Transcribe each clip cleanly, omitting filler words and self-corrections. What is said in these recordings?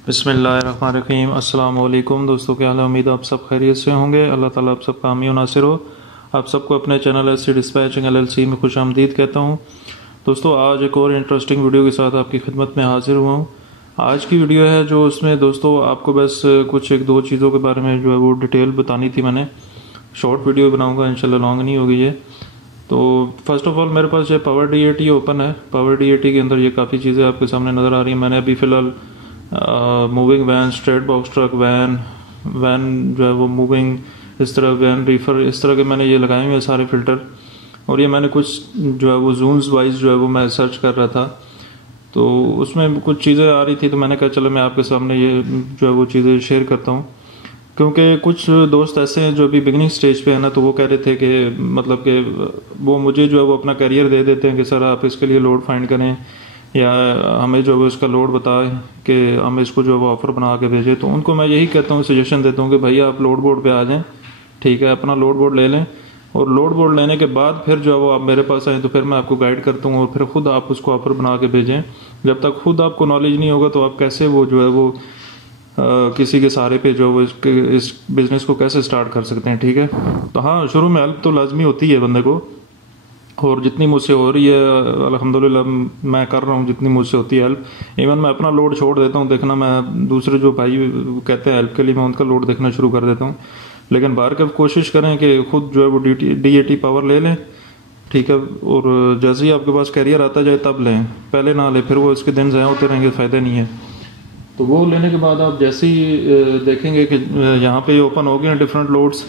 बिस्मिल्लाहिर्रहमानिर्रहीम। अस्सलाम वालेकुम दोस्तों, क्या हाल है? उम्मीद आप सब खैरियत से होंगे। अल्लाह ताला आप सब कामी नासिर हो। आप सबको अपने चैनल एससी डिस्पैचिंग एलएलसी में खुश आमदीद कहता हूँ। दोस्तों, आज एक और इंटरेस्टिंग वीडियो के साथ आपकी खिदमत में हाजिर हुआ हूँ। आज की वीडियो है जो उसमें दोस्तों आपको बस कुछ एक दो चीज़ों के बारे में जो है वो डिटेल बतानी थी। मैंने शॉर्ट वीडियो बनाऊँगा, इंशाल्लाह लॉन्ग नहीं होगी ये। तो फर्स्ट ऑफ ऑल मेरे पास ये पावर डीएटी ओपन है। पावर डीएटी के अंदर ये काफ़ी चीज़ें आपके सामने नज़र आ रही हैं। मैंने अभी फ़िलहाल moving van, straight box truck van, van जो है वो मूविंग, इस तरह वैन रीफर, इस तरह के मैंने ये लगाए हुए सारे फ़िल्टर। और ये मैंने कुछ जो है वो जोन्स वाइज जो है वो मैं सर्च कर रहा था, तो उसमें कुछ चीज़ें आ रही थी, तो मैंने कहा चलो मैं आपके सामने ये जो है वो चीज़ें शेयर करता हूँ। क्योंकि कुछ दोस्त ऐसे हैं जो अभी बिगनिंग स्टेज पे है ना, तो वो कह रहे थे कि मतलब कि वो मुझे जो है वो अपना करियर दे देते हैं कि सर आप इसके लिए लोड फाइंड करें, या हमें जो है इसका लोड बताएं कि हम इसको जो है वो ऑफ़र बना के भेजें। तो उनको मैं यही कहता हूँ, सजेशन देता हूँ कि भैया आप लोड बोर्ड पे आ जाएं, ठीक है, अपना लोड बोर्ड ले लें, और लोड बोर्ड लेने के बाद फिर जो है वो आप मेरे पास आएँ, तो फिर मैं आपको गाइड करता हूँ, और फिर ख़ुद आप उसको ऑफ़र बना के भेजें। जब तक खुद आपको नॉलेज नहीं होगा तो आप कैसे वो जो है वो किसी के सहारे पे जो है वो इस बिज़नेस को कैसे स्टार्ट कर सकते हैं, ठीक है। तो हाँ, शुरू में हेल्प तो लाजमी होती है बंदे को, और जितनी मुझसे हो रही है अल्हम्दुलिल्लाह मैं कर रहा हूँ, जितनी मुझसे होती है हेल्प। इवन मैं अपना लोड छोड़ देता हूँ देखना, मैं दूसरे जो भाई कहते हैं हेल्प के लिए, मैं उनका लोड देखना शुरू कर देता हूँ। लेकिन बाहर के कोशिश करें कि खुद जो है वो डीएटी पावर ले लें, ठीक है। और जैसे ही आपके पास कैरियर आता जाए तब लें, पहले ना लें, फिर वो इसके दिन ज़ाया होते रहेंगे, फ़ायदा नहीं है। तो वो लेने के बाद आप जैसे ही देखेंगे कि यहाँ पे ओपन हो गए हैं डिफरेंट लोड्स,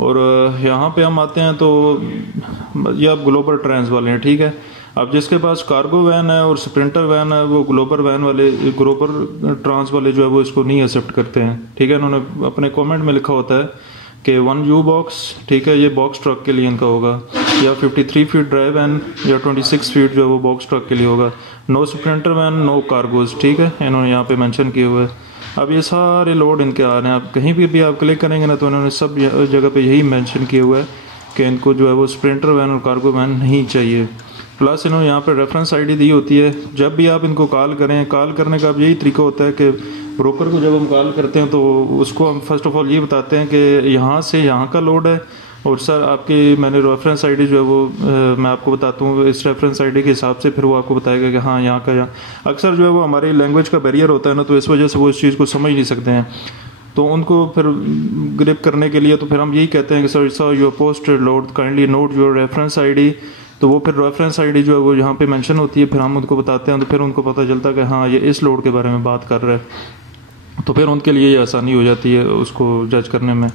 और यहाँ पे हम आते हैं तो ये अब ग्लोबल ट्रांस वाले हैं, ठीक है। अब जिसके पास कार्गो वैन है और स्प्रिंटर वैन है, वो ग्लोबल वैन वाले, ग्लोबल ट्रांस वाले जो है वो इसको नहीं एक्सेप्ट करते हैं, ठीक है। उन्होंने अपने कमेंट में लिखा होता है कि 1U बॉक्स, ठीक है, ये बॉक्स ट्रक के लिए इनका होगा, या 53 फीट ड्राइव वैन, या 26 फीट जो है वो बॉक्स ट्रक के लिए होगा। No sprinter van, no cargoes, ठीक है, इन्होंने यहाँ पे मेंशन किए हुए। अब ये सारे लोड इनके आ रहे हैं, आप कहीं भी आप क्लिक करेंगे ना तो इन्होंने सब जगह पे यही मेंशन किए हुआ है कि इनको जो है वो स्प्रिंटर वैन और कार्गो वैन नहीं चाहिए। प्लस इन्होंने यहाँ पे रेफरेंस आईडी दी होती है। जब भी आप इनको कॉल करें, कॉल करने का अब यही तरीका होता है कि ब्रोकर को जब हम कॉल करते हैं तो उसको हम फर्स्ट ऑफ ऑल ये बताते हैं कि यहाँ से यहाँ का लोड है, और सर आपकी मैंने रेफरेंस आईडी जो है वो मैं आपको बताता हूँ, इस रेफरेंस आईडी के हिसाब से फिर वो आपको बताएगा कि हाँ यहाँ का, यहाँ अक्सर जो है वो हमारी लैंग्वेज का बैरियर होता है ना, तो इस वजह से वो इस चीज़ को समझ नहीं सकते हैं। तो उनको फिर ग्रिप करने के लिए तो फिर हम यही कहते हैं कि sir sir your posted load, kindly not your reference ID. तो वो फिर रेफरेंस आईडी जो है वो यहाँ पे मेंशन होती है, फिर हम उनको बताते हैं, तो फिर उनको पता चलता है कि हाँ ये इस लोड के बारे में बात कर रहा है, तो फिर उनके लिए ये आसानी हो जाती है उसको जज करने में।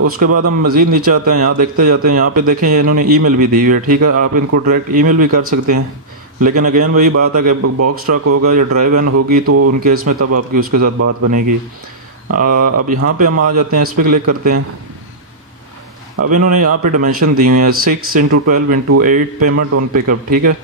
उसके बाद हम मज़ीद नीचे आते हैं, यहाँ देखते जाते हैं। यहाँ पे देखें इन्होंने ईमेल भी दी हुई है, ठीक है, आप इनको डायरेक्ट ईमेल भी कर सकते हैं। लेकिन अगेन वही बात है कि बॉक्स ट्रक होगा या ड्राइव वैन होगी तो उन केस में तब आपकी उसके साथ बात बनेगी। अब यहाँ पे हम आ जाते हैं, इस पर क्लिक करते हैं। अब इन्होंने यहाँ पे डिमेंशन दी हुई है 6x12x8 पेमेंट ऑन पिकअप, ठीक है।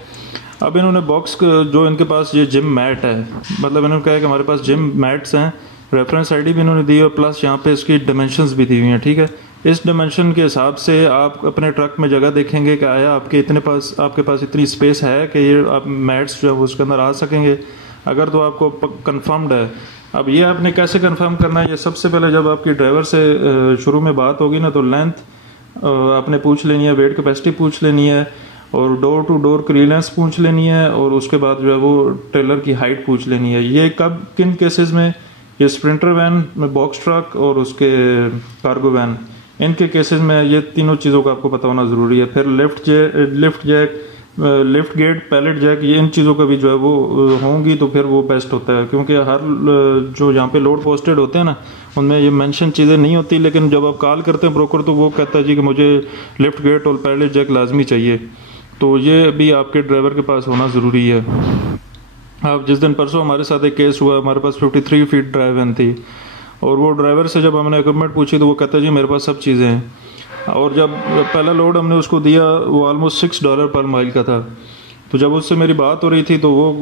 अब इन्होंने बॉक्स जो इनके पास ये जिम मैट है, मतलब इन्होंने कहा है कि हमारे पास जिम मैट्स हैं, रेफरेंस आईडी भी इन्होंने दी है, प्लस यहाँ पे इसकी डिमेंशंस भी दी हुई हैं, ठीक है। इस डिमेंशन के हिसाब से आप अपने ट्रक में जगह देखेंगे कि आया आपके पास इतनी स्पेस है कि ये आप मैट्स जो है उसके अंदर आ सकेंगे। अगर तो आपको कंफर्म्ड है। अब ये आपने कैसे कंफर्म करना है, ये सबसे पहले जब आपकी ड्राइवर से शुरू में बात होगी ना, तो लेंथ आपने पूछ लेनी है, वेट कैपेसिटी पूछ लेनी है, और डोर टू डोर क्लीयरेंस पूछ लेनी है, और उसके बाद जो है वो ट्रेलर की हाइट पूछ लेनी है। ये कब किन केसेस में, ये स्प्रिंटर वैन, बॉक्स ट्रक और उसके कार्गो वैन, इनके केसेस में ये तीनों चीज़ों का आपको पता होना ज़रूरी है। फिर lift jack, lift gate, pallet jack, ये इन चीज़ों का भी जो है वो होंगी तो फिर वो बेस्ट होता है, क्योंकि हर जो यहाँ पे लोड पोस्टेड होते हैं ना उनमें ये मेंशन चीज़ें नहीं होती। लेकिन जब आप कॉल करते हैं ब्रोकर तो वो कहता है जी कि मुझे लिफ्ट गेट और पैलेट जैक लाजमी चाहिए, तो ये भी आपके ड्राइवर के पास होना ज़रूरी है। अब जिस दिन परसों हमारे साथ एक केस हुआ, हमारे पास 53 फीट ड्राइव वैन थी, और वो ड्राइवर से जब हमने इक्विपमेंट पूछी तो वो कहता है जी मेरे पास सब चीज़ें हैं। और जब पहला लोड हमने उसको दिया वो ऑलमोस्ट $6 पर माइल का था। तो जब उससे मेरी बात हो रही थी तो वो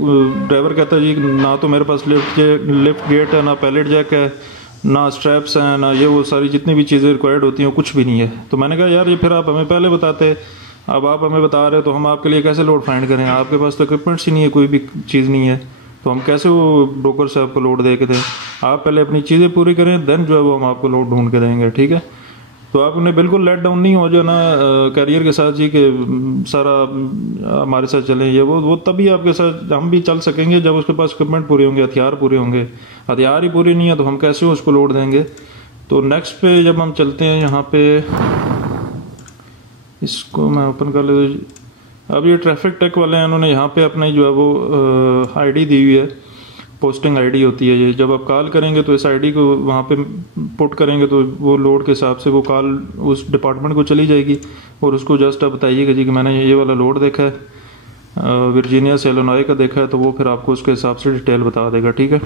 ड्राइवर कहता है जी ना तो मेरे पास लिफ्ट गेट है, ना पैलेट जैक है, ना स्ट्रैप्स हैं, ना ये वो सारी जितनी भी चीज़ें रिक्वायर्ड होती हैं कुछ भी नहीं है। तो मैंने कहा यार ये फिर आप हमें पहले बताते, अब आप हमें बता रहे हो तो हम आपके लिए कैसे लोड फाइंड करें, आपके पास तो इक्विपमेंट्स ही नहीं है, कोई भी चीज़ नहीं है। तो हम कैसे वो ब्रोकर से आपको लोड दे के दें? आप पहले अपनी चीज़ें पूरी करें, देन जो है वो हम आपको लोड ढूंढ के देंगे, ठीक है। तो आप उन्हें बिल्कुल लेट डाउन नहीं हो जाना कैरियर के साथ जी कि सारा हमारे साथ चलें, ये वो तभी आपके साथ हम भी चल सकेंगे जब उसके पास इक्विपमेंट पूरे होंगे, हथियार पूरे होंगे। हथियार ही पूरे नहीं है तो हम कैसे उसको लोड देंगे? तो नेक्स्ट पे जब हम चलते हैं यहाँ पे, इसको मैं ओपन कर ले। अब ये ट्रैफिक टेक वाले हैं, उन्होंने यहाँ पे अपना जो है वो आईडी दी हुई है, पोस्टिंग आईडी होती है ये। जब आप कॉल करेंगे तो इस आईडी को वहाँ पे पुट करेंगे तो वो लोड के हिसाब से वो कॉल उस डिपार्टमेंट को चली जाएगी और उसको जस्ट आप बताइएगा जी कि मैंने ये वाला लोड देखा है, वर्जीनिया से इलिनॉय का देखा है, तो वो फिर आपको उसके हिसाब से डिटेल बता देगा, ठीक है।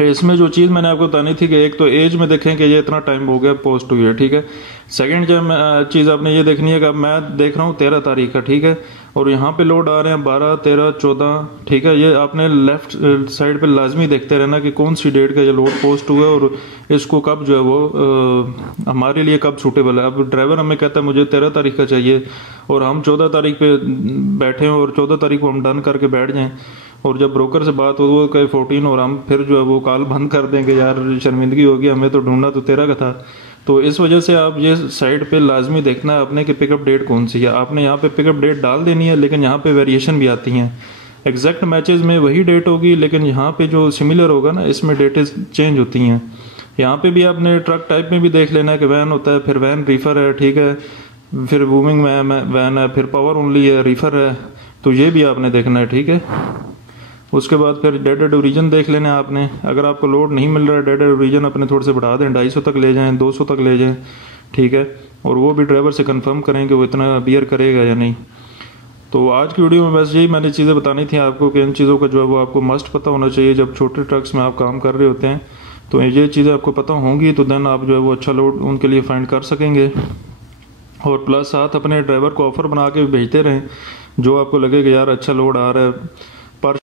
इसमें जो चीज़ मैंने आपको बतानी थी कि एक तो एज में देखें कि ये इतना टाइम हो गया पोस्ट हुई है, ठीक है। सेकंड जब चीज़ आपने ये देखनी है कि अब मैं देख रहा हूँ 13 तारीख का, ठीक है, और यहाँ पे लोड आ रहे हैं 12, 13, 14, ठीक है। ये आपने लेफ्ट साइड पे लाजमी देखते रहना कि कौन सी डेट का ये लोड पोस्ट हुआ है और इसको कब जो है वो हमारे लिए कब सूटेबल है। अब ड्राइवर हमें कहता है मुझे 13 तारीख का चाहिए और हम 14 तारीख पे बैठे हैं और 14 तारीख को हम डन करके बैठ जाएं, और जब ब्रोकर से बात हो वो कहे 14 और हम फिर जो है वो कॉल बंद कर देंगे, यार शर्मिंदगी होगी, हमें तो ढूंढना तो 13 का था। तो इस वजह से आप ये साइड पे लाजमी देखना है आपने कि पिकअप डेट कौन सी है। आपने यहाँ पे पिकअप डेट डाल देनी है, लेकिन यहाँ पे वेरिएशन भी आती हैं। एग्जैक्ट मैचेस में वही डेट होगी, लेकिन यहाँ पे जो सिमिलर होगा ना, इसमें डेटें चेंज होती हैं। यहाँ पे भी आपने ट्रक टाइप में भी देख लेना है कि वैन होता है, फिर वैन रीफर है, ठीक है, फिर बूमिंग वैन है, फिर पावर ओनली है, रीफर है, तो ये भी आपने देखना है, ठीक है। उसके बाद फिर डेड ओरिजिन देख लेना है आपने। अगर आपको लोड नहीं मिल रहा है, डेड ओरिजिन अपने थोड़े से बढ़ा दें, 250 तक ले जाएं, 200 तक ले जाएं, ठीक है। और वो भी ड्राइवर से कंफर्म करें कि वो इतना बियर करेगा या नहीं। तो आज की वीडियो में बस यही मैंने चीज़ें बतानी थी आपको कि इन चीज़ों का जो है वो आपको मस्ट पता होना चाहिए। जब छोटे ट्रक्स में आप काम कर रहे होते हैं तो ये चीज़ें आपको पता होंगी, तो देन आप जो है वो अच्छा लोड उनके लिए फाइंड कर सकेंगे। और प्लस साथ अपने ड्राइवर को ऑफ़र बना के भेजते रहें, जो आपको लगे कि यार अच्छा लोड आ रहा है